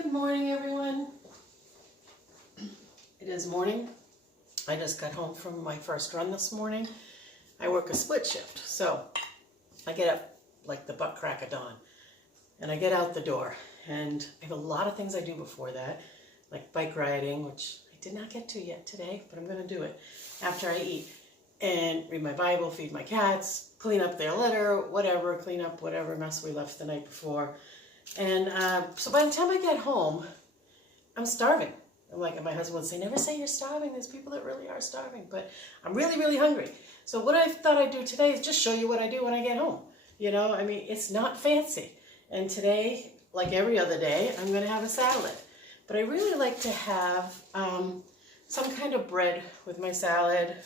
Good morning, everyone. It is morning. I just got home from my first run this morning. I work a split shift, so I get up like the butt crack of dawn, and I get out the door, and I have a lot of things I do before that, like bike riding, which I did not get to yet today, but I'm going to do it after I eat, and read my Bible, feed my cats, clean up their litter, whatever, clean up whatever mess we left the night before. And so by the time I get home, I'm starving. I'm like, and my husband would say, never say you're starving. There's people that really are starving. But I'm really, really hungry. So what I thought I'd do today is just show you what I do when I get home. You know, I mean, it's not fancy. And today, like every other day, I'm going to have a salad. But I really like to have some kind of bread with my salad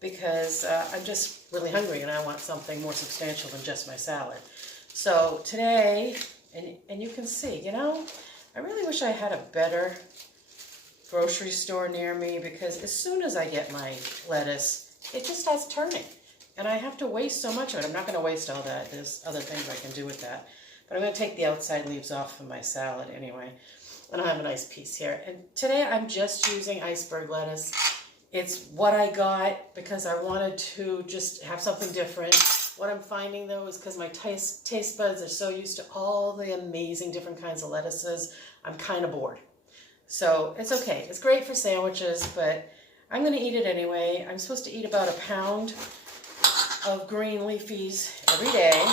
because I'm just really hungry and I want something more substantial than just my salad. So today, and you can see, you know, I really wish I had a better grocery store near me because as soon as I get my lettuce, it just starts turning. And I have to waste so much of it. I'm not going to waste all that. There's other things I can do with that. But I'm going to take the outside leaves off of my salad anyway. And I have a nice piece here. And today I'm just using iceberg lettuce. It's what I got because I wanted to just have something different. What I'm finding though is because my taste buds are so used to all the amazing different kinds of lettuces, I'm kind of bored. So it's okay. It's great for sandwiches, but I'm going to eat it anyway. I'm supposed to eat about 1 pound of green leafies every day,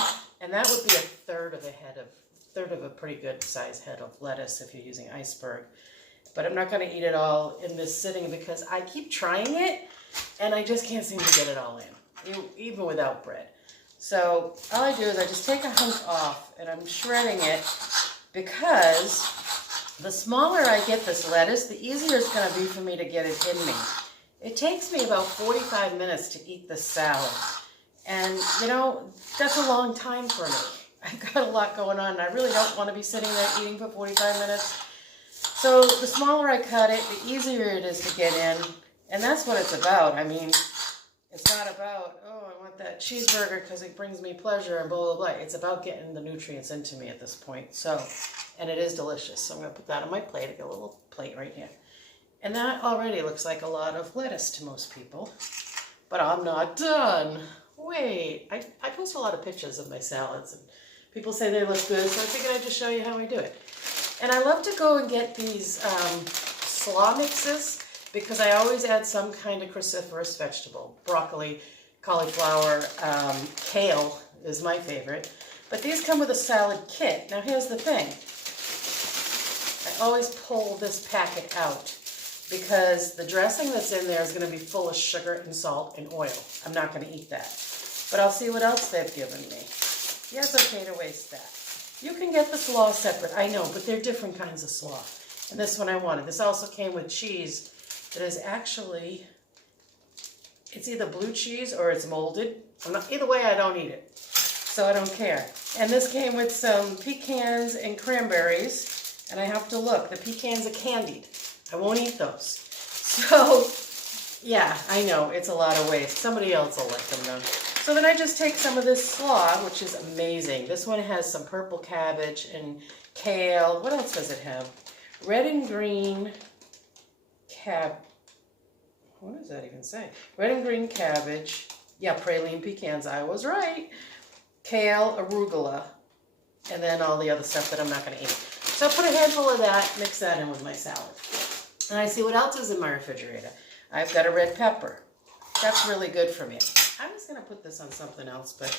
and that would be a third of a pretty good sized head of lettuce if you're using iceberg. But I'm not going to eat it all in this sitting because I keep trying it, and I just can't seem to get it all in, even without bread. So all I do is I just take a hunk off, and I'm shredding it because the smaller I get this lettuce, the easier it's going to be for me to get it in me. It takes me about 45 minutes to eat this salad. And, you know, that's a long time for me. I've got a lot going on, and I really don't want to be sitting there eating for 45 minutes. So the smaller I cut it, the easier it is to get in. And that's what it's about. I mean, it's not about, oh, I want that cheeseburger because it brings me pleasure and blah, blah, blah. It's about getting the nutrients into me at this point. So, and it is delicious. So I'm going to put that on my plate. I got a little plate right here. And that already looks like a lot of lettuce to most people. But I'm not done. Wait, I post a lot of pictures of my salads. And people say they look good. So I figured I'd just show you how I do it. And I love to go and get these slaw mixes because I always add some kind of cruciferous vegetable. Broccoli, cauliflower, kale is my favorite. But these come with a salad kit. Now here's the thing. I always pull this packet out because the dressing that's in there is going to be full of sugar and salt and oil. I'm not going to eat that. But I'll see what else they've given me. Yeah, it's okay to waste that. You can get the slaw separate, I know, but they're different kinds of slaw. And this one I wanted. This also came with cheese that is actually, it's either blue cheese or it's molded. Either way, I don't eat it. So I don't care. And this came with some pecans and cranberries. And I have to look. The pecans are candied. I won't eat those. So, yeah, I know. It's a lot of waste. Somebody else will like them though. So then I just take some of this slaw, which is amazing. This one has some purple cabbage and kale. What else does it have? Red and green what does that even say? Red and green cabbage. Yeah, praline pecans. I was right. Kale, arugula, and then all the other stuff that I'm not going to eat. So I put a handful of that, mix that in with my salad. And I see what else is in my refrigerator. I've got a red pepper. That's really good for me. I was going to put this on something else, but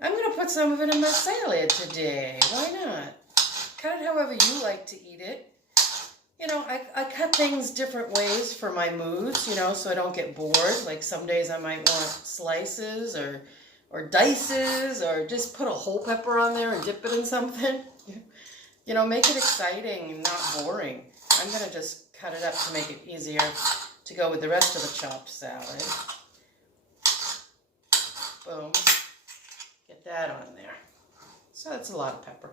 I'm going to put some of it in my salad today. Why not? Cut it however you like to eat it. You know, I cut things different ways for my moods, you know, so I don't get bored. Like some days I might want slices or dices or just put a whole pepper on there and dip it in something. You know, make it exciting and not boring. I'm going to just cut it up to make it easier to go with the rest of the chopped salad. Boom. Get that on there. So that's a lot of pepper.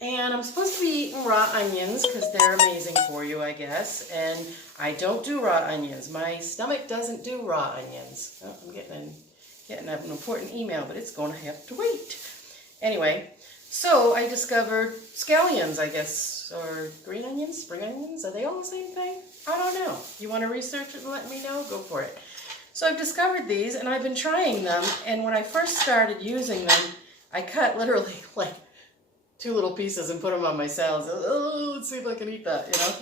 And I'm supposed to be eating raw onions because they're amazing for you, I guess. And I don't do raw onions. My stomach doesn't do raw onions. Oh, I'm getting an important email, but it's going to have to wait. Anyway, So I discovered scallions, I guess, or green onions, spring onions. Are they all the same thing? I don't know. You want to research it and let me know? Go for it. So I've discovered these and I've been trying them. And when I first started using them, I cut literally like 2 little pieces and put them on my salad. So, oh, let's see if I can eat that, you know.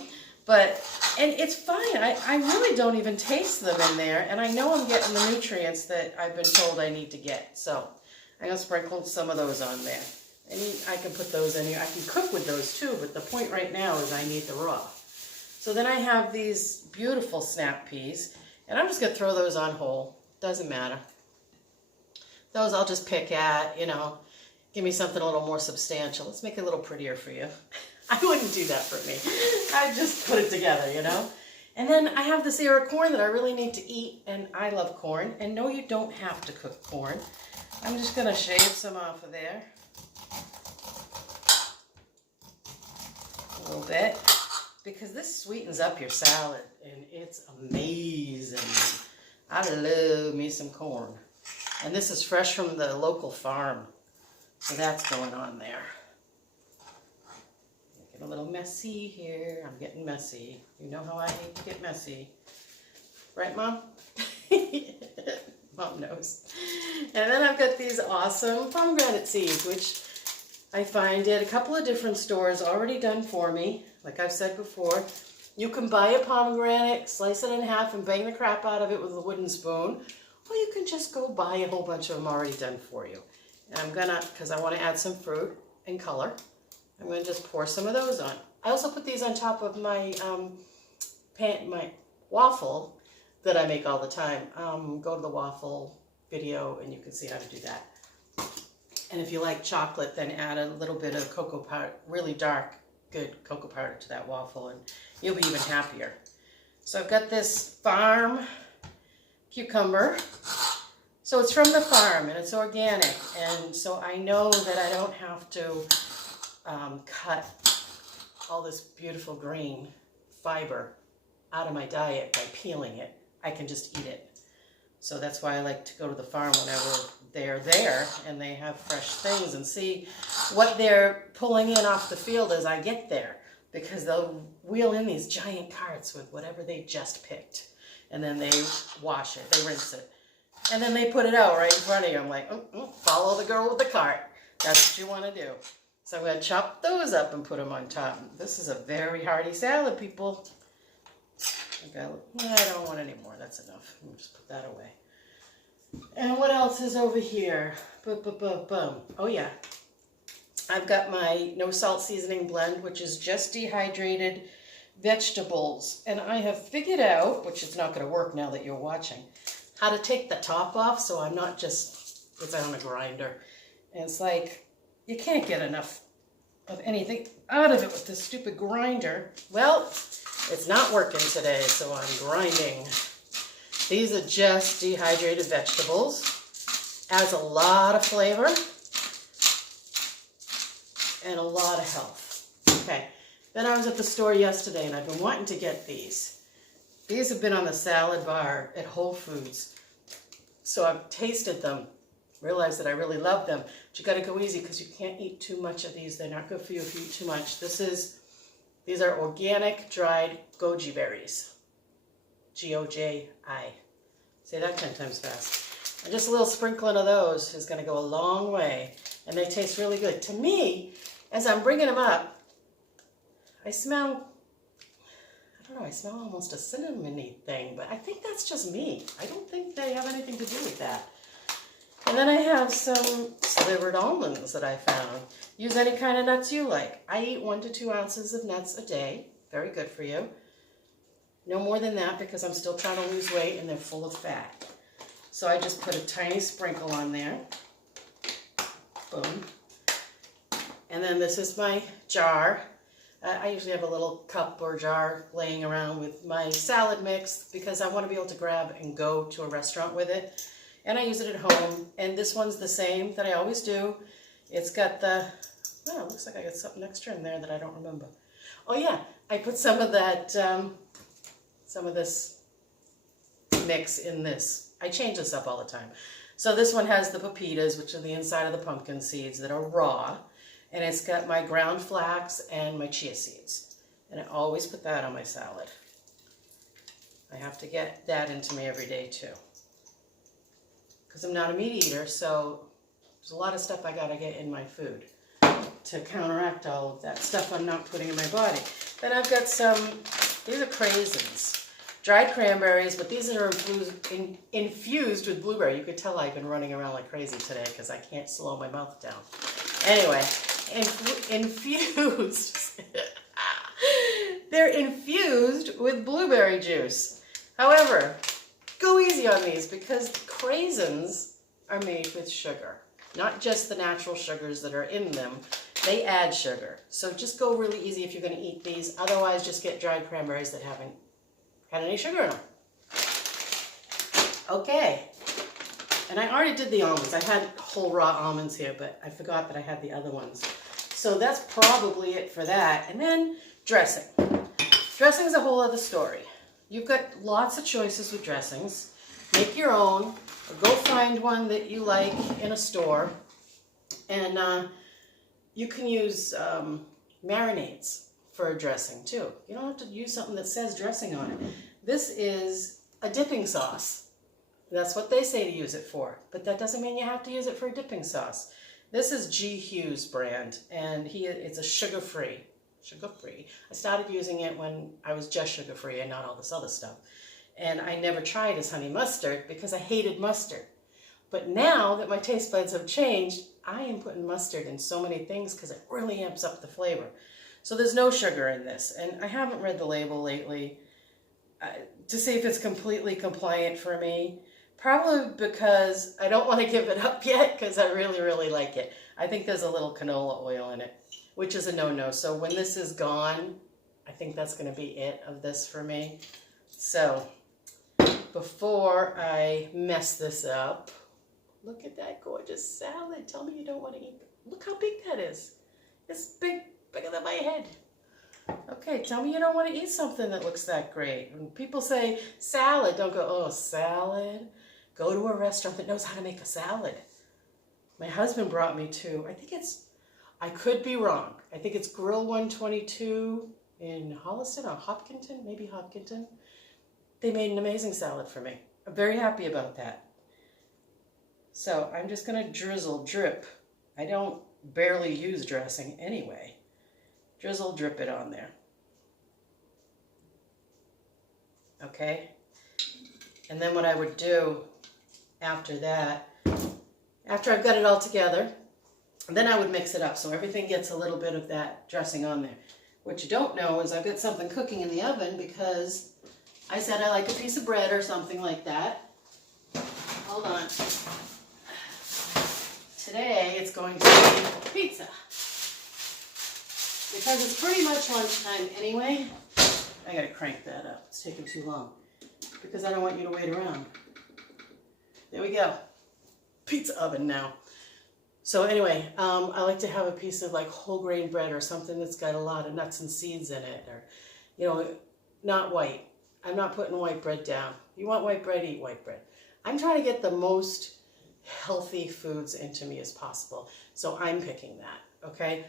And it's fine. I really don't even taste them in there. And I know I'm getting the nutrients that I've been told I need to get. So I'm going to sprinkle some of those on there. And I can put those in here. I can cook with those too, but the point right now is I need the raw. So then I have these beautiful snap peas, and I'm just going to throw those on whole. Doesn't matter. Those I'll just pick at, you know, give me something a little more substantial. Let's make it a little prettier for you. I wouldn't do that for me. I'd just put it together, you know. And then I have this ear of corn that I really need to eat, and I love corn. And no, you don't have to cook corn. I'm just going to shave some off of there. A little bit, because this sweetens up your salad and it's amazing. I love me some corn, and this is fresh from the local farm, so that's going on there. Get a little messy here. I'm getting messy. You know how I hate to get messy, right, Mom? Mom knows. And then I've got these awesome pomegranate seeds, which I find at a couple of different stores already done for me. Like I've said before, you can buy a pomegranate, slice it in half and bang the crap out of it with a wooden spoon, or you can just go buy a whole bunch of them already done for you. And I'm gonna, because I want to add some fruit and color, I'm gonna just pour some of those on. I also put these on top of my my waffle that I make all the time. Go to the waffle video and you can see how to do that. And if you like chocolate, then add a little bit of cocoa powder, really dark, good cocoa powder to that waffle, and you'll be even happier. So I've got this farm cucumber. So it's from the farm, and it's organic. And so I know that I don't have to cut all this beautiful green fiber out of my diet by peeling it. I can just eat it. So that's why I like to go to the farm whenever they're there and they have fresh things and see what they're pulling in off the field as I get there, because they'll wheel in these giant carts with whatever they just picked, and then they wash it, they rinse it, and then they put it out right in front of you. I'm like, follow the girl with the cart. That's what you want to do. So I'm going to chop those up and put them on top. This is a very hearty salad, people. I don't want any more. That's enough. Let me just put that away. And what else is over here? Boom. Oh yeah. I've got my no salt seasoning blend, which is just dehydrated vegetables. And I have figured out, which is not going to work now that you're watching, how to take the top off so I'm not just, it's on a grinder. And it's like, you can't get enough of anything out of it with this stupid grinder. Well, it's not working today, so I'm grinding. These are just dehydrated vegetables. Adds a lot of flavor and a lot of health. Okay, then I was at the store yesterday and I've been wanting to get these. These have been on the salad bar at Whole Foods. So I've tasted them, realized that I really love them. But you gotta go easy because you can't eat too much of these. They're not good for you if you eat too much. These are organic dried goji berries. G-O-J-I. Say that 10 times fast. And just a little sprinkling of those is going to go a long way. And they taste really good. To me, as I'm bringing them up, I smell almost a cinnamony thing. But I think that's just me. I don't think they have anything to do with that. And then I have some slivered almonds that I found. Use any kind of nuts you like. I eat 1 to 2 ounces of nuts a day. Very good for you. No more than that because I'm still trying to lose weight and they're full of fat. So I just put a tiny sprinkle on there. Boom. And then this is my jar. I usually have a little cup or jar laying around with my salad mix because I want to be able to grab and go to a restaurant with it. And I use it at home. And this one's the same that I always do. It's got the, oh, it looks like I got something extra in there that I don't remember. Oh yeah, I put some of that, some of this mix in this. I change this up all the time. So this one has the pepitas, which are the inside of the pumpkin seeds that are raw. And it's got my ground flax and my chia seeds. And I always put that on my salad. I have to get that into me every day too. Because I'm not a meat eater, so there's a lot of stuff I gotta get in my food to counteract all of that stuff I'm not putting in my body. Then I've got these are craisins, dried cranberries, but these are infused with blueberry. You could tell I've been running around like crazy today because I can't slow my mouth down. Anyway, infused. They're infused with blueberry juice. However, go easy on these because the craisins are made with sugar. Not just the natural sugars that are in them. They add sugar. So just go really easy if you're going to eat these. Otherwise, just get dried cranberries that haven't had any sugar in them. Okay. And I already did the almonds. I had whole raw almonds here, but I forgot that I had the other ones. So that's probably it for that. And then dressing. Dressing is a whole other story. You've got lots of choices with dressings. Make your own, or go find one that you like in a store. And you can use marinades for a dressing too. You don't have to use something that says dressing on it. This is a dipping sauce. That's what they say to use it for, but that doesn't mean you have to use it for a dipping sauce. This is G. Hughes brand, and it's a sugar-free. Sugar-free. I started using it when I was just sugar-free and not all this other stuff. And I never tried his honey mustard because I hated mustard. But now that my taste buds have changed, I am putting mustard in so many things because it really amps up the flavor. So there's no sugar in this, and I haven't read the label lately to see if it's completely compliant for me. Probably because I don't want to give it up yet because I really, really like it. I think there's a little canola oil in it, which is a no-no. So when this is gone, I think that's going to be it of this for me. So before I mess this up, look at that gorgeous salad. Tell me you don't want to eat it. Look how big that is. It's big, bigger than my head. Okay, tell me you don't want to eat something that looks that great. When people say salad, don't go, oh, salad. Go to a restaurant that knows how to make a salad. My husband brought me to, I could be wrong. I think it's Grill 122 in Holliston or Hopkinton, maybe Hopkinton. They made an amazing salad for me. I'm very happy about that. So I'm just going to drip. I don't barely use dressing anyway. Drip it on there. Okay? And then what I would do after that, after I've got it all together, then I would mix it up so everything gets a little bit of that dressing on there. What you don't know is I've got something cooking in the oven because I said I like a piece of bread or something like that. Hold on. Today it's going to be pizza. Because it's pretty much lunchtime anyway. I gotta crank that up. It's taking too long. Because I don't want you to wait around. There we go. Pizza oven now. So anyway, I like to have a piece of like whole grain bread or something that's got a lot of nuts and seeds in it. Or, you know, not white. I'm not putting white bread down. You want white bread, eat white bread. I'm trying to get the most healthy foods into me as possible. So I'm picking that, okay?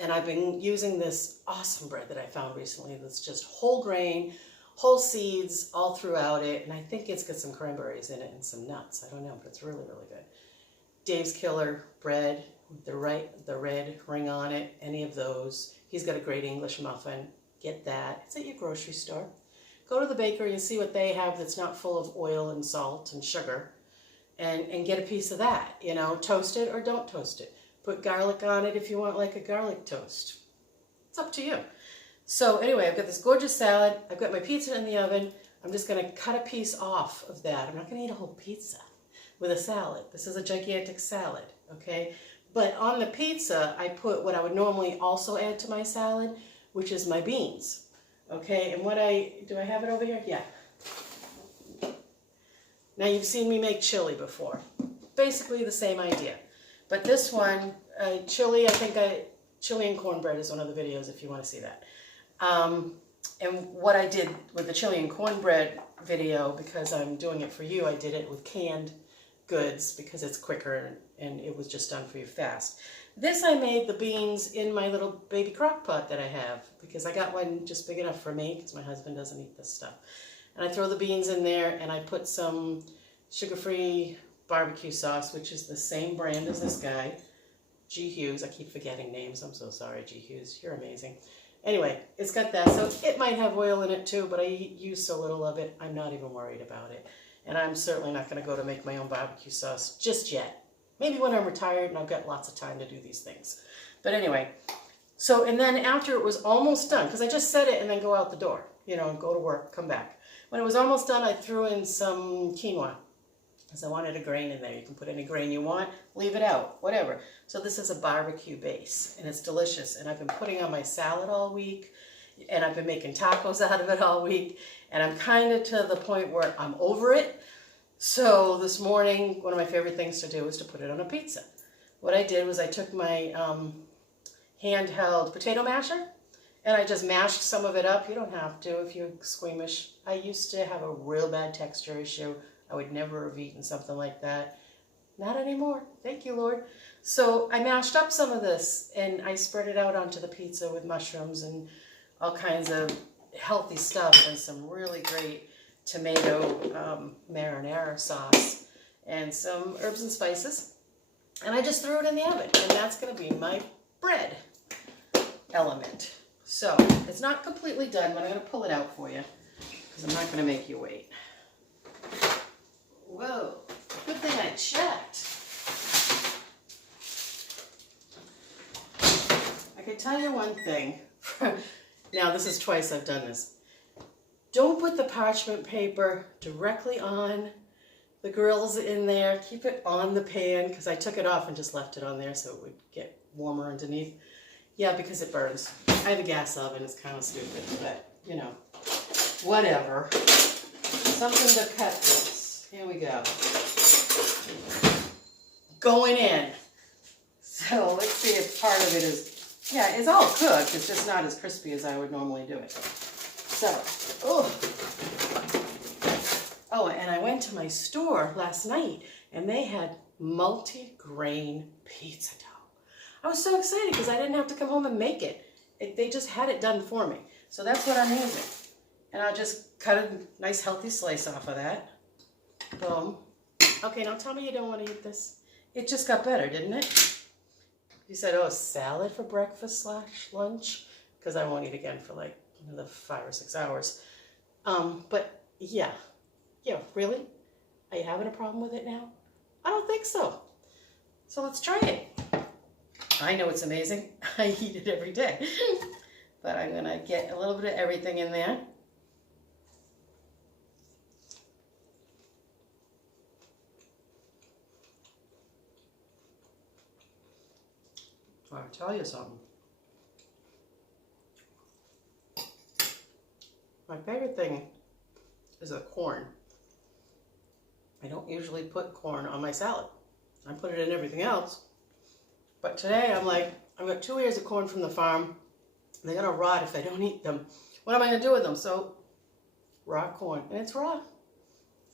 And I've been using this awesome bread that I found recently that's just whole grain, whole seeds all throughout it. And I think it's got some cranberries in it and some nuts. I don't know, but it's really, really good. Dave's Killer bread, the red ring on it, any of those. He's got a great English muffin. Get that. It's at your grocery store. Go to the bakery and see what they have that's not full of oil and salt and sugar. And get a piece of that. You know, toast it or don't toast it. Put garlic on it if you want like a garlic toast. It's up to you. So anyway, I've got this gorgeous salad. I've got my pizza in the oven. I'm just going to cut a piece off of that. I'm not going to eat a whole pizza with a salad. This is a gigantic salad, okay? But on the pizza, I put what I would normally also add to my salad, which is my beans, okay? And do I have it over here? Yeah. Now you've seen me make chili before. Basically the same idea. But this one, chili and cornbread is one of the videos if you want to see that. And what I did with the chili and cornbread video, because I'm doing it for you, I did it with canned goods because it's quicker and it was just done for you fast. This I made the beans in my little baby crock pot that I have because I got one just big enough for me because my husband doesn't eat this stuff. And I throw the beans in there and I put some sugar-free barbecue sauce, which is the same brand as this guy, G. Hughes. I keep forgetting names. I'm so sorry, G. Hughes. You're amazing. Anyway, it's got that. So it might have oil in it too, but I use so little of it, I'm not even worried about it. And I'm certainly not going to go to make my own barbecue sauce just yet. Maybe when I'm retired and I've got lots of time to do these things. But anyway, so, and then after it was almost done, because I just set it and then go out the door, you know, and go to work, come back. When it was almost done, I threw in some quinoa, because I wanted a grain in there. You can put any grain you want, leave it out, whatever. So this is a barbecue base, and it's delicious. And I've been putting on my salad all week, and I've been making tacos out of it all week, and I'm kind of to the point where I'm over it. So this morning, one of my favorite things to do is to put it on a pizza. What I did was I took my handheld potato masher, and I just mashed some of it up. You don't have to if you're squeamish. I used to have a real bad texture issue. I would never have eaten something like that. Not anymore. Thank you, Lord. So I mashed up some of this, and I spread it out onto the pizza with mushrooms and all kinds of healthy stuff and some really great tomato marinara sauce and some herbs and spices. And I just threw it in the oven, and that's going to be my bread element. So it's not completely done, but I'm going to pull it out for you because I'm not going to make you wait. Whoa, good thing I checked. I can tell you one thing. Now, this is twice I've done this. Don't put the parchment paper directly on the grills in there. Keep it on the pan, because I took it off and just left it on there so it would get warmer underneath. Yeah, because it burns. I have a gas oven. It's kind of stupid, but, you know, whatever. Something to cut this. Here we go. Going in. So let's see if part of it is, yeah, it's all cooked. It's just not as crispy as I would normally do it. So, oh, and I went to my store last night and they had multi-grain pizza dough. I was so excited because I didn't have to come home and make it. They just had it done for me. So that's what I'm using. And I'll just cut a nice healthy slice off of that. Boom. Okay, now tell me you don't want to eat this. It just got better, didn't it? You said, oh, salad for breakfast / lunch? Because I won't eat again for like another 5 or 6 hours. But yeah, really? Are you having a problem with it now? I don't think so. So let's try it. I know it's amazing. I eat it every day. But I'm going to get a little bit of everything in there. I'll tell you something. My favorite thing is the corn. I don't usually put corn on my salad. I put it in everything else. But today I'm like, I've got 2 ears of corn from the farm. They're gonna rot if I don't eat them. What am I gonna do with them? So, raw corn, and it's raw.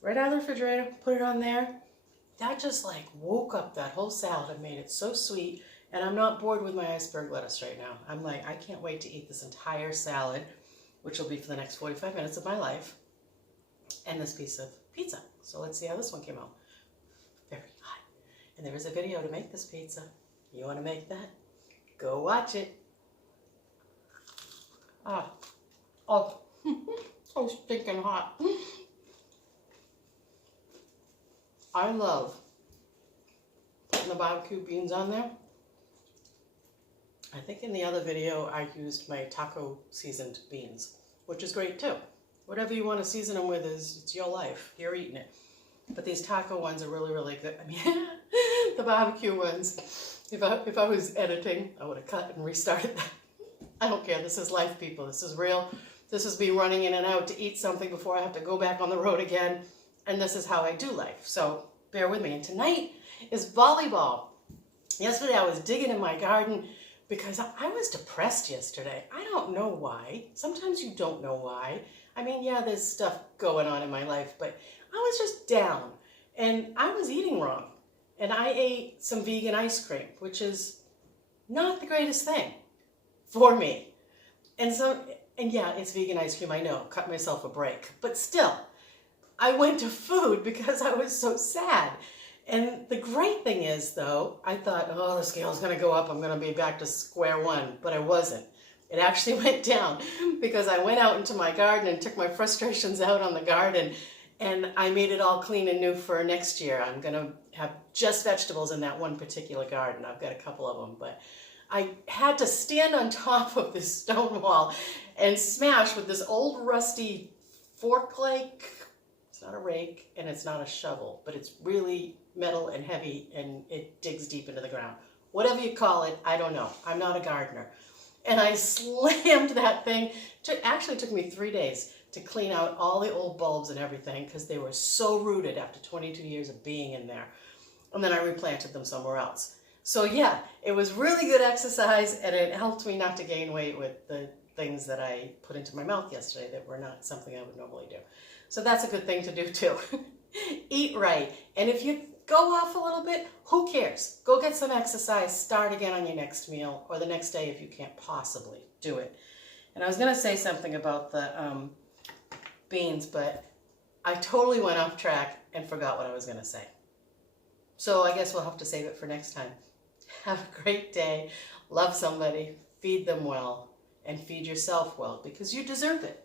Right out of the refrigerator, put it on there. That just like woke up that whole salad and made it so sweet. And I'm not bored with my iceberg lettuce right now. I'm like, I can't wait to eat this entire salad, which will be for the next 45 minutes of my life, and this piece of pizza. So let's see how this one came out. Very hot. And there is a video to make this pizza. You want to make that? Go watch it. Oh, so stinking hot. I love putting the barbecue beans on there. I think in the other video I used my taco seasoned beans, which is great too. Whatever you want to season them with it's your life. You're eating it. But these taco ones are really, really good. I mean, the barbecue ones, if I was editing, I would have cut and restarted that. I don't care. This is life, people. This is real. This is me running in and out to eat something before I have to go back on the road again. And this is how I do life. So bear with me. And tonight is volleyball. Yesterday I was digging in my garden because I was depressed yesterday. I don't know why. Sometimes you don't know why. I mean, yeah, there's stuff going on in my life, but I was just down. And I was eating wrong. And I ate some vegan ice cream, which is not the greatest thing for me. And yeah, it's vegan ice cream, I know, cut myself a break. But still, I went to food because I was so sad. And the great thing is, though, I thought, oh, the scale's going to go up. I'm going to be back to square one. But I wasn't. It actually went down because I went out into my garden and took my frustrations out on the garden. And I made it all clean and new for next year. I'm going to have just vegetables in that one particular garden. I've got a couple of them. But I had to stand on top of this stone wall and smash with this old rusty fork-like, it's not a rake and it's not a shovel, but it's really metal and heavy and it digs deep into the ground. Whatever you call it, I don't know. I'm not a gardener. And I slammed that thing. It actually took me 3 days to clean out all the old bulbs and everything because they were so rooted after 22 years of being in there. And then I replanted them somewhere else. So yeah, it was really good exercise and it helped me not to gain weight with the things that I put into my mouth yesterday that were not something I would normally do. So that's a good thing to do too. Eat right. And if you go off a little bit, who cares? Go get some exercise, start again on your next meal or the next day if you can't possibly do it. And I was going to say something about the beans, but I totally went off track and forgot what I was going to say. So I guess we'll have to save it for next time. Have a great day. Love somebody. Feed them well. And feed yourself well because you deserve it.